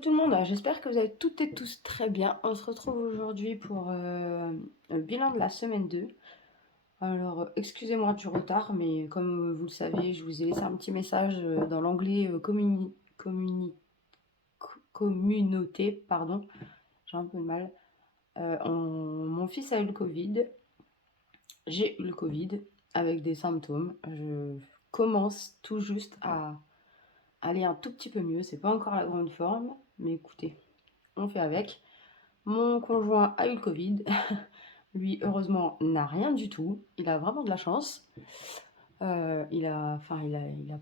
Coucou tout le monde, j'espère que vous allez toutes et tous très bien. On se retrouve aujourd'hui pour le bilan de la semaine 2. Alors, excusez-moi du retard, mais comme vous le savez, je vous ai laissé un petit message dans l'onglet communauté, pardon, j'ai un peu de mal. Mon fils a eu le Covid, j'ai eu le Covid avec des symptômes. Je commence tout juste à aller un tout petit peu mieux, c'est pas encore la grande forme, mais écoutez, on fait avec. Mon conjoint a eu le Covid. Lui, heureusement, n'a rien du tout. Il a vraiment de la chance. Il a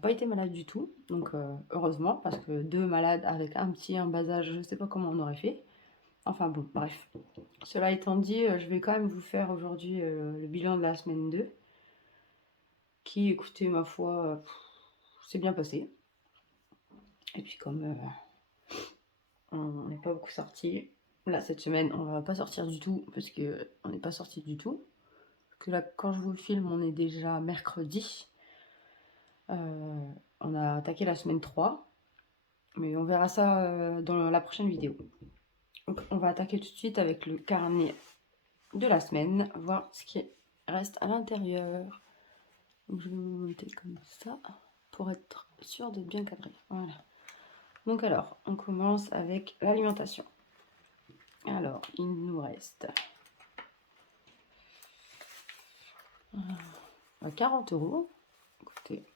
pas été malade du tout. Donc, heureusement, parce que deux malades avec un petit, un bas âge, je sais pas comment on aurait fait. Enfin bon, bref. Cela étant dit, je vais quand même vous faire aujourd'hui le bilan de la semaine 2. Qui, écoutez, ma foi, s'est bien passé. Et puis comme on n'est pas beaucoup sorti, là, cette semaine, on va pas sortir du tout, parce qu'on n'est pas sorti du tout. Que là, quand je vous filme, on est déjà mercredi. On a attaqué la semaine 3, mais on verra ça dans la prochaine vidéo. Donc, on va attaquer tout de suite avec le carnet de la semaine, voir ce qui reste à l'intérieur. Donc, je vais vous monter comme ça pour être sûr d'être bien cadré. Voilà. Donc, alors, on commence avec l'alimentation. Alors, il nous reste 40 €. Écoutez,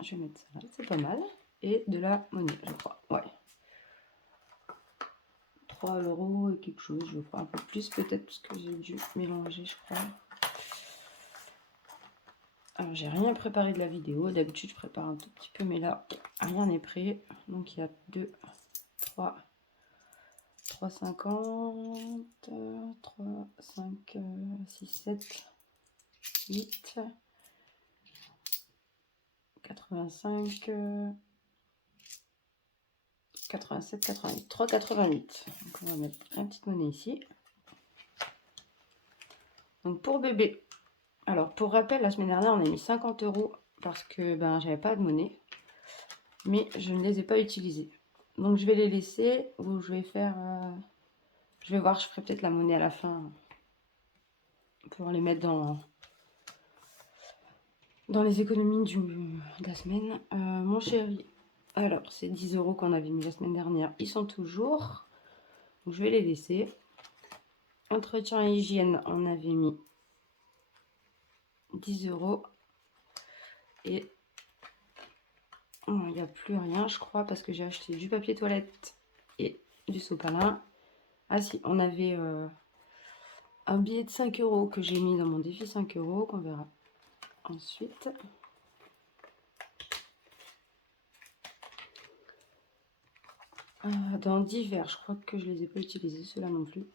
je vais mettre ça là, c'est pas mal. Et de la monnaie, je crois. Ouais. 3 € et quelque chose, je crois. Un peu plus peut-être parce que j'ai dû mélanger, je crois. Alors, j'ai rien préparé de la vidéo. D'habitude, je prépare un tout petit peu, mais là, rien n'est prêt. Donc, il y a 2, 3, 3,50, 3, 5, 6, 7, 8, 85, 87, 88, 3,88. Donc, on va mettre la petite monnaie ici. Donc, pour bébé, alors pour rappel, la semaine dernière, on a mis 50 € parce que j'avais pas de monnaie, mais je ne les ai pas utilisés. Donc, je vais les laisser ou je vais faire. Je vais voir, je ferai peut-être la monnaie à la fin pour les mettre dans les économies de la semaine. Mon chéri, alors c'est 10 € qu'on avait mis la semaine dernière, ils sont toujours. Donc, je vais les laisser. Entretien et hygiène, on avait mis 10 € et il n'y a plus rien, je crois, parce que j'ai acheté du papier toilette et du sopalin. Ah si, on avait un billet de 5 € que j'ai mis dans mon défi 5 € qu'on verra ensuite. Dans divers, je crois que je les ai pas utilisés, ceux-là non plus.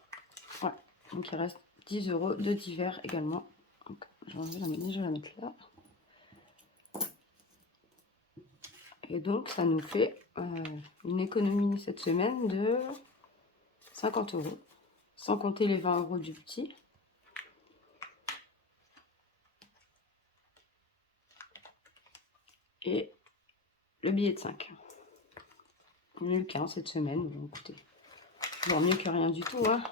Ouais, donc il reste 10 € de divers également. Donc, je vais enlever la monnaie, je vais la mettre là. Et donc ça nous fait une économie cette semaine de 50 €, sans compter les 20 € du petit. Et le billet de 5. On a eu qu'un cette semaine, donc écoutez, toujours mieux que rien du tout, hein.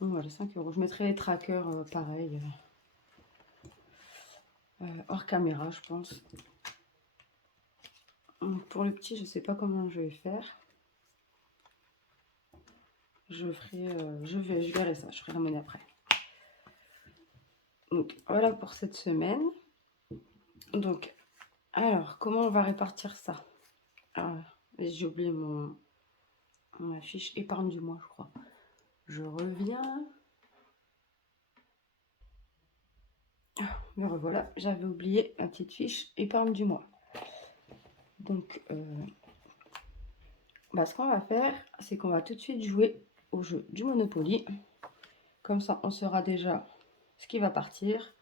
Donc voilà, 5 €. Je mettrai les trackers pareil, hors caméra, je pense. Donc pour le petit, je sais pas comment je vais faire. Je verrai ça, je ferai la monnaie après. Donc voilà pour cette semaine. Donc, alors, comment on va répartir ça? J'ai oublié ma fiche épargne du mois, je crois. Je reviens. Me revoilà, j'avais oublié ma petite fiche épargne du mois. Donc, ce qu'on va faire, c'est qu'on va tout de suite jouer au jeu du Monopoly. Comme ça, on saura déjà ce qui va partir.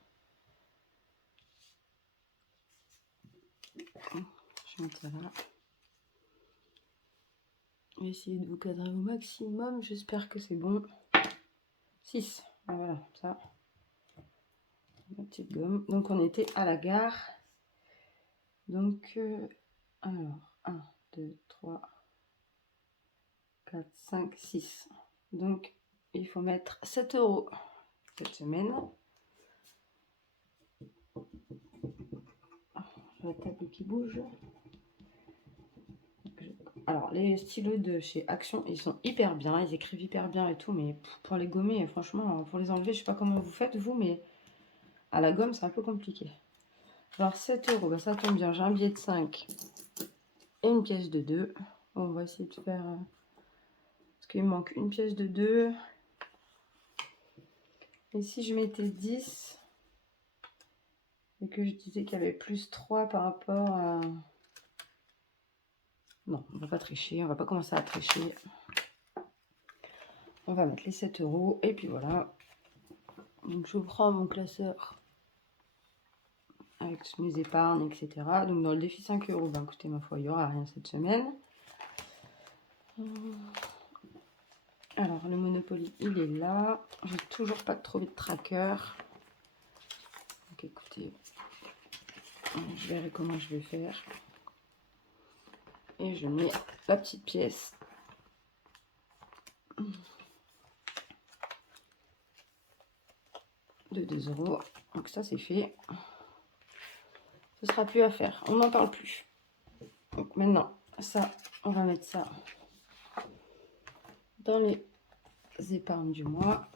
Je vais mettre ça là. Je vais essayer de vous cadrer au maximum. J'espère que c'est bon. 6. Voilà, ça. La petite gomme. Donc, on était à la gare. Donc, alors, 1, 2, 3, 4, 5, 6. Donc, il faut mettre 7 € cette semaine. La table qui bouge. Alors, les stylos de chez Action, ils sont hyper bien, ils écrivent hyper bien et tout, mais pour les gommer, franchement, pour les enlever, je sais pas comment vous faites, vous, mais à la gomme, c'est un peu compliqué. Alors, 7 €, bah, ça tombe bien, j'ai un billet de 5 et une pièce de 2. Bon, on va essayer de faire... parce qu'il me manque une pièce de 2. Et si je mettais 10 et que je disais qu'il y avait plus 3 par rapport à... Non, on va pas tricher, on va pas commencer à tricher. On va mettre les 7 € et puis voilà. Donc je prends mon classeur avec mes épargnes, etc. Donc dans le défi 5 €, ben écoutez, ma foi, il n'y aura rien cette semaine. Alors le Monopoly, il est là. J'ai toujours pas trouvé de tracker. Donc écoutez, je verrai comment je vais faire. Et je mets la petite pièce. De 2 €. Donc ça c'est fait. Ce sera plus à faire. On n'en parle plus. Donc maintenant, ça, on va mettre ça dans les épargnes du mois.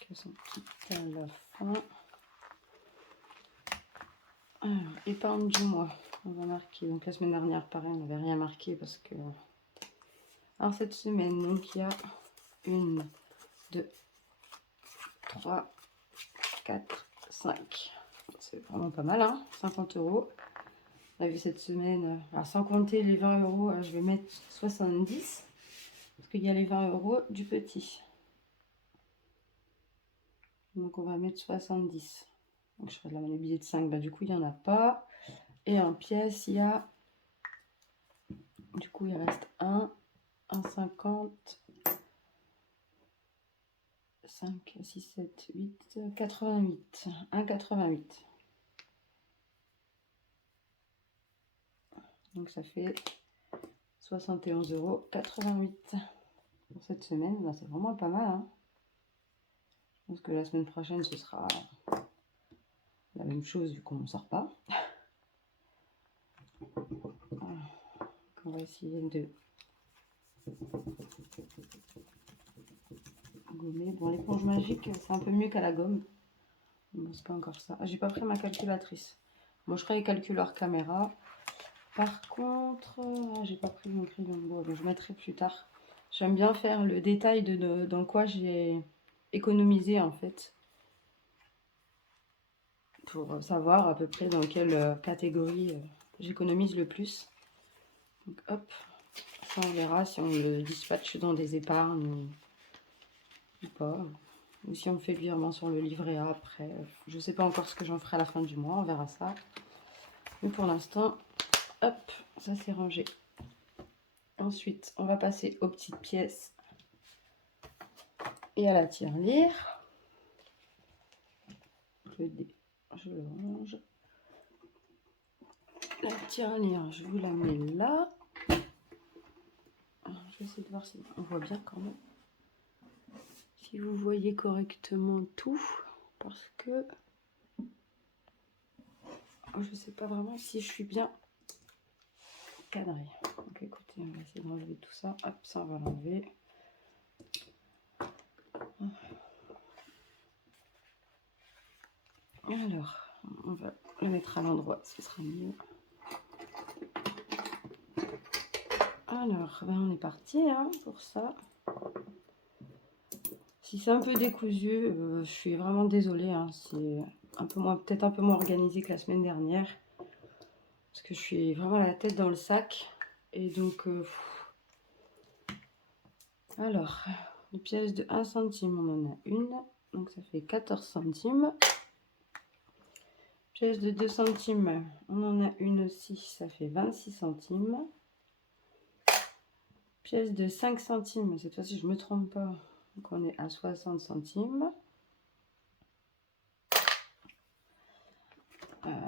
Qui sont toutes à la fin. Alors, épargne du mois. On va marquer. Donc la semaine dernière, pareil, on n'avait rien marqué parce que... Alors cette semaine, donc il y a 1, 2, 3, 4, 5. C'est vraiment pas mal, hein, 50 €. On a vu cette semaine, alors sans compter les 20 €, je vais mettre 70. Parce qu'il y a les 20 € du petit. Donc on va mettre 70. Donc je ferai de la monnaie billet de 5. Bah, du coup, il n'y en a pas. Et en pièces, il y a... Du coup, il reste 1,50... 5, 6, 7, 8, 88. 1,88. Donc ça fait 71,88 € pour cette semaine. Ben, c'est vraiment pas mal, hein. Je pense que la semaine prochaine, ce sera la même chose vu qu'on ne sort pas. Voilà. On va essayer de gommer. Bon, l'éponge magique, c'est un peu mieux qu'à la gomme. Bon, c'est pas encore ça. Ah, j'ai pas pris ma calculatrice. Bon, je ferai les calculs hors caméra. Par contre, j'ai pas pris mon crayon. Bon, je mettrai plus tard. J'aime bien faire le détail de dans quoi j'ai économisé en fait. Pour savoir à peu près dans quelle catégorie j'économise le plus. Donc hop, ça on verra si on le dispatche dans des épargnes ou pas. Ou si on fait le virement sur le livret A après. Je sais pas encore ce que j'en ferai à la fin du mois, on verra ça. Mais pour l'instant, hop, ça c'est rangé. Ensuite, on va passer aux petites pièces et à la tirelire. Le dé, je le range. La tirelire, je vous la mets là. Je vais essayer de voir si on voit bien quand même. Si vous voyez correctement tout, parce que je sais pas vraiment si je suis bien cadrée. Donc écoutez, on va essayer d'enlever tout ça. Hop, ça on va l'enlever. Alors, on va le mettre à l'endroit, ce sera mieux. Alors, ben on est parti hein, pour ça. Si c'est un peu décousu, je suis vraiment désolée. Hein, c'est un peu moins, peut-être un peu moins organisé que la semaine dernière. Parce que je suis vraiment la tête dans le sac. Et donc, alors, les pièces de 1 centime, on en a une. Donc, ça fait 14 centimes. Pièce de 2 centimes, on en a une aussi. Ça fait 26 centimes. Pièce de 5 centimes, cette fois-ci, je ne me trompe pas. Donc, on est à 60 centimes.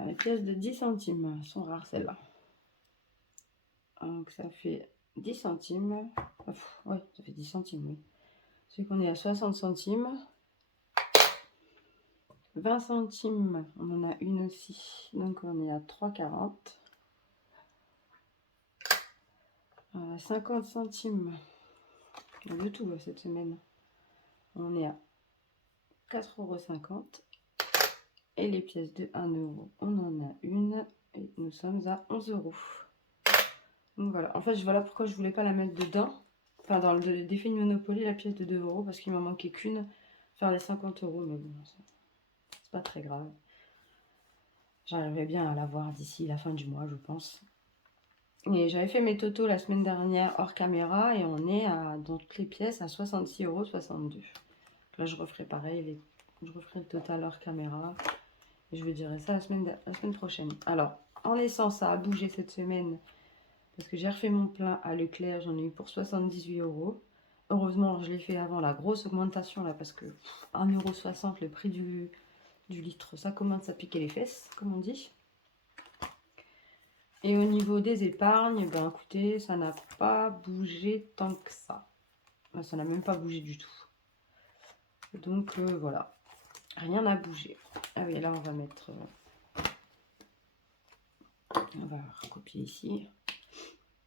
Les pièces de 10 centimes sont rares, celles-là. Donc ça fait 10 centimes. Ouais, ça fait 10 centimes, oui. C'est qu'on est à 60 centimes. 20 centimes, on en a une aussi. Donc on est à 3,40. 50 centimes. De tout cette semaine. On est à 4,50 €. Et les pièces de 1 €, on en a une. Et nous sommes à 11 €. Donc voilà. En fait, voilà pourquoi je voulais pas la mettre dedans. Enfin, dans le défi de Monopoly, la pièce de 2 €, parce qu'il m'en manquait qu'une. Faire les 50 €, mais bon, c'est pas très grave. J'arriverai bien à l'avoir d'ici la fin du mois, je pense. Et j'avais fait mes totaux la semaine dernière hors caméra et on est dans toutes les pièces à 66,62 €. Là, je referai pareil, je referai le total hors caméra. Et je vous dirai ça la semaine prochaine. Alors, en essence, ça a bougé cette semaine parce que j'ai refait mon plein à Leclerc. J'en ai eu pour 78 €. Heureusement, je l'ai fait avant la grosse augmentation là parce que 1,60 € le prix du litre, ça commence à piquer les fesses, comme on dit. Et au niveau des épargnes, ben écoutez, ça n'a pas bougé tant que ça. Ben, ça n'a même pas bougé du tout. Donc voilà, rien n'a bougé. Ah oui, là on va mettre... on va recopier ici.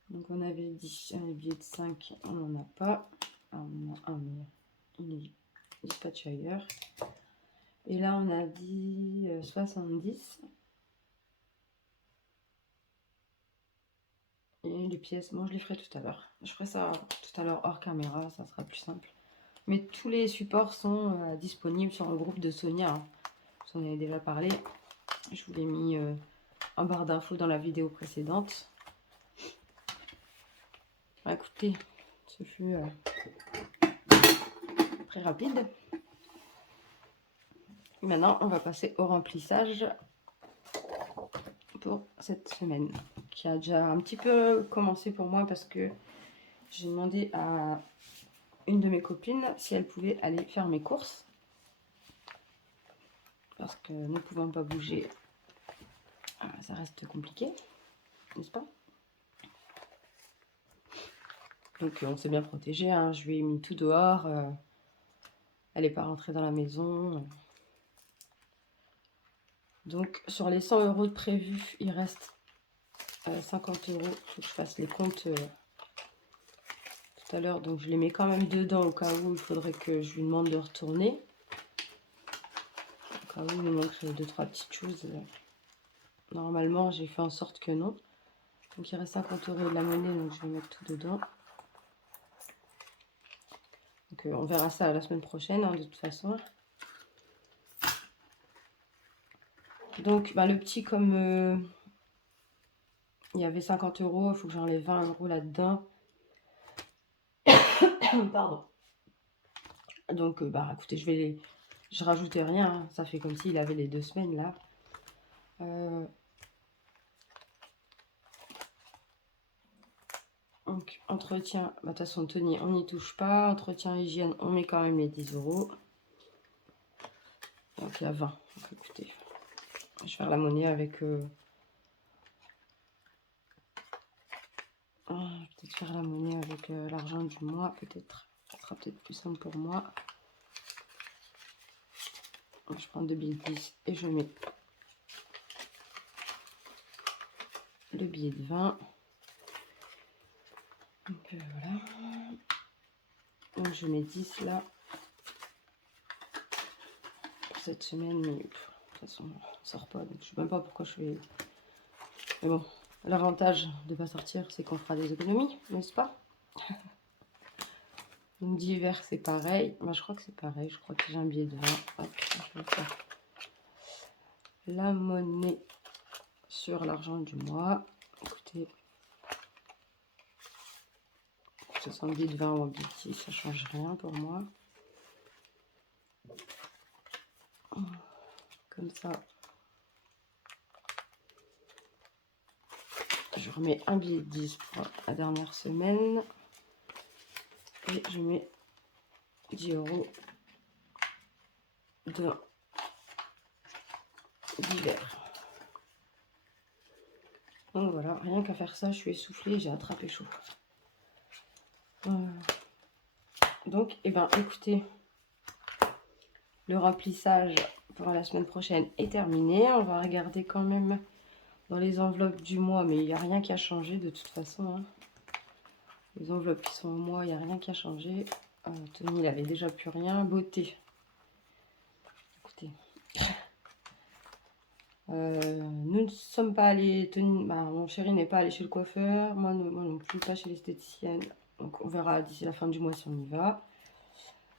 Donc on avait dit un billet de 5, on n'en a pas. Ah, on en a un, mais il est dispatché ailleurs. Et là on a dit 70. Et les pièces, moi je les ferai tout à l'heure. Je ferai ça tout à l'heure hors caméra, ça sera plus simple. Mais tous les supports sont disponibles sur le groupe de Sonia. Hein. J'en avais déjà parlé. Je vous l'ai mis en barre d'infos dans la vidéo précédente. Bah, écoutez, ce fut très rapide. Et maintenant, on va passer au remplissage pour cette semaine, qui a déjà un petit peu commencé pour moi parce que j'ai demandé à une de mes copines si elle pouvait aller faire mes courses. Parce que ne pouvant pas bouger, ça reste compliqué, n'est-ce pas? Donc on s'est bien protégé, hein. Je lui ai mis tout dehors, elle n'est pas rentrée dans la maison. Donc sur les 100 € de prévu, il reste 50 €. Il faut que je fasse les comptes tout à l'heure, donc je les mets quand même dedans au cas où il faudrait que je lui demande de retourner. Au cas où il me manquerait 2-3 petites choses. Normalement, j'ai fait en sorte que non. Donc il reste 50 € de la monnaie, donc je vais mettre tout dedans. Donc on verra ça la semaine prochaine, hein, de toute façon. Donc bah, le petit, comme il y avait 50 €, il faut que j'enlève 20 € là-dedans. Pardon. Donc bah écoutez, je rajoutais rien, hein. Ça fait comme s'il avait les 2 semaines là. Donc entretien, bah, de toute façon tenue, on n'y touche pas. Entretien hygiène, on met quand même les 10 €. Donc il y a 20. Donc écoutez, je vais faire la monnaie avec... peut-être faire la monnaie avec l'argent du mois, peut-être. Ça sera peut-être plus simple pour moi. Je prends 2 billets de 10 et je mets le billet de 20. Donc voilà. Donc je mets 10 là. Pour cette semaine, mais de toute façon, on sort pas. Donc je sais même pas pourquoi je fais... Mais bon, l'avantage de ne pas sortir, c'est qu'on fera des économies, n'est-ce pas? Donc d'hiver, c'est pareil. Moi, je crois que c'est pareil. Je crois que j'ai un billet de 20. Hop, je vais faire la monnaie sur l'argent du mois. Écoutez, que ce soit un billet de 20 ou un billet de 10, ça change rien pour moi. Comme ça, je remets un billet de 10 pour la dernière semaine. Et je mets 10 € d'hiver. Donc voilà, rien qu'à faire ça, je suis essoufflée, j'ai attrapé chaud. Donc, écoutez, le remplissage pour la semaine prochaine est terminé. On va regarder quand même dans les enveloppes du mois, mais il n'y a rien qui a changé de toute façon. Hein. Les enveloppes qui sont au mois, il n'y a rien qui a changé. Tony, il avait déjà plus rien. Beauté. Écoutez. Nous ne sommes pas allés, mon chéri n'est pas allé chez le coiffeur, moi non plus, pas chez l'esthéticienne. Donc on verra d'ici la fin du mois si on y va.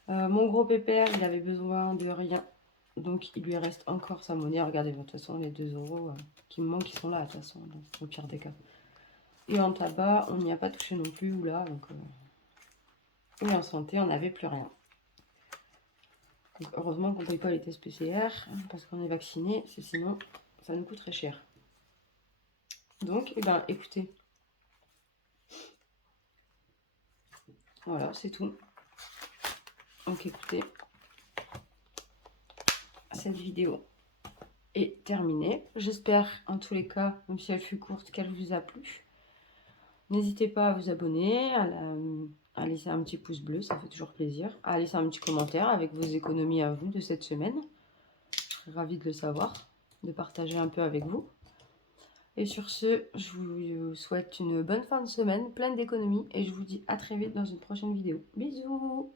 Mon gros pépère, il avait besoin de rien. Donc il lui reste encore sa monnaie. Regardez, de toute façon, les 2 euros qui me manquent, ils sont là, de toute façon, au pire des cas. Et en tabac, on n'y a pas touché non plus, ou là, donc... Et en santé, on n'avait plus rien. Donc, heureusement qu'on ne paye pas les tests PCR, parce qu'on est vacciné, sinon ça nous coûte très cher. Donc, écoutez, voilà, c'est tout. Donc écoutez, cette vidéo est terminée. J'espère en tous les cas, même si elle fut courte, qu'elle vous a plu. N'hésitez pas à vous abonner, à laisser un petit pouce bleu, ça fait toujours plaisir. À laisser un petit commentaire avec vos économies à vous de cette semaine. Je serais ravie de le savoir, de partager un peu avec vous. Et sur ce, je vous souhaite une bonne fin de semaine, pleine d'économies. Et je vous dis à très vite dans une prochaine vidéo. Bisous!